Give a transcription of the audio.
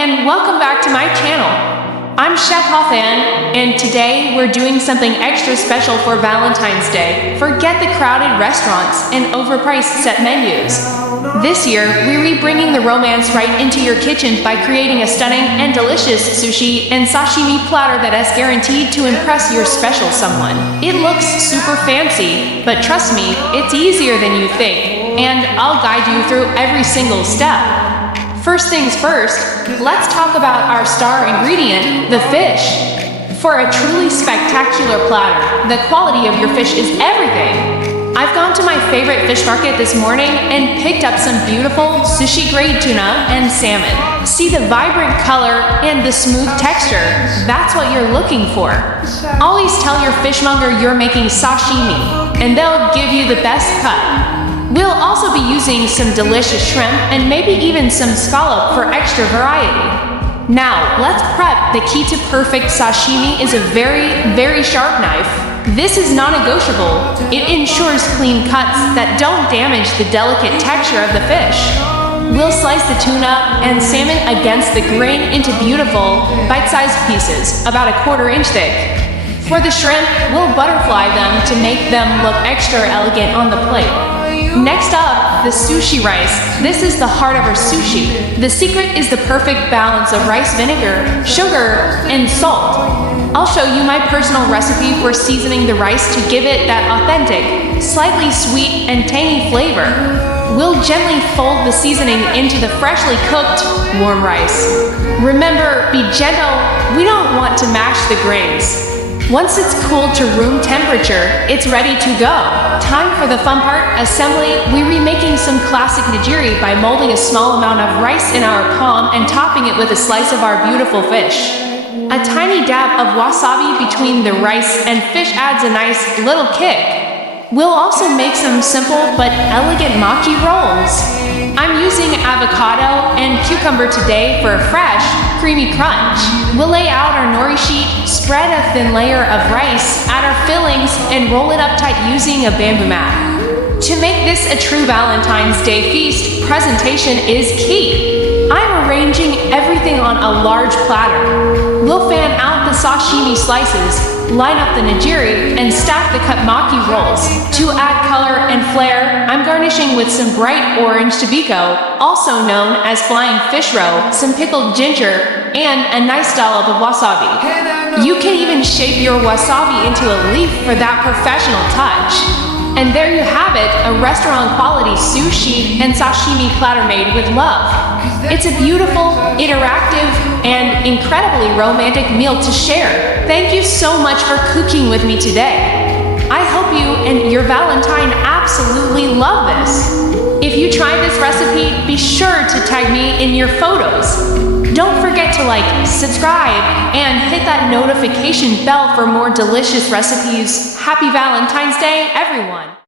and welcome back to my channel. I'm Chef Hothan, and today we're doing something extra special for Valentine's Day. Forget the crowded restaurants and overpriced set menus. This year, we're bringing the romance right into your kitchen by creating a stunning and delicious sushi and sashimi platter that is guaranteed to impress your special someone. It looks super fancy, but trust me, it's easier than you think, and I'll guide you through every single step. First things first, let's talk about our star ingredient, the fish. For a truly spectacular platter, the quality of your fish is everything. I've gone to my favorite fish market this morning and picked up some beautiful sushi-grade tuna and salmon. See the vibrant color and the smooth texture? That's what you're looking for. Always tell your fishmonger you're making sashimi, and they'll give you the best cut. We'll also be using some delicious shrimp and maybe even some scallop for extra variety. Now, let's prep. The key to perfect sashimi is a very sharp knife. This is non-negotiable. It ensures clean cuts that don't damage the delicate texture of the fish. We'll slice the tuna and salmon against the grain into beautiful, bite-sized pieces, about 1/4 inch thick. For the shrimp, we'll butterfly them to make them look extra elegant on the plate. Next up, the sushi rice. This is the heart of our sushi. The secret is the perfect balance of rice vinegar, sugar, and salt. I'll show you my personal recipe for seasoning the rice to give it that authentic, slightly sweet and tangy flavor. We'll gently fold the seasoning into the freshly cooked, warm rice. Remember, be gentle. We don't want to mash the grains. Once it's cooled to room temperature, it's ready to go. Time for the fun part, assembly. We're remaking some classic nigiri by molding a small amount of rice in our palm and topping it with a slice of our beautiful fish. A tiny dab of wasabi between the rice and fish adds a nice little kick. We'll also make some simple but elegant maki rolls. I'm using avocado and cucumber today for a fresh, creamy crunch. We'll lay out our nori sheet, spread a thin layer of rice, add our fillings, and roll it up tight using a bamboo mat. To make this a true Valentine's Day feast, presentation is key. I'm arranging everything on a large platter. We'll fan out the sashimi slices, line up the nigiri, and stack the cut maki rolls. To add color and flair, I'm garnishing with some bright orange tobiko, also known as flying fish roe, some pickled ginger, and a nice dollop of wasabi. You can even shape your wasabi into a leaf for that professional touch. And there you have it, a restaurant-quality sushi and sashimi platter made with love. It's a beautiful, interactive, and incredibly romantic meal to share. Thank you so much for cooking with me today. I hope you and your Valentine absolutely love this. If you try this recipe, be sure to tag me in your photos. Don't forget to like, subscribe, and hit that notification bell for more delicious recipes. Happy Valentine's Day, everyone!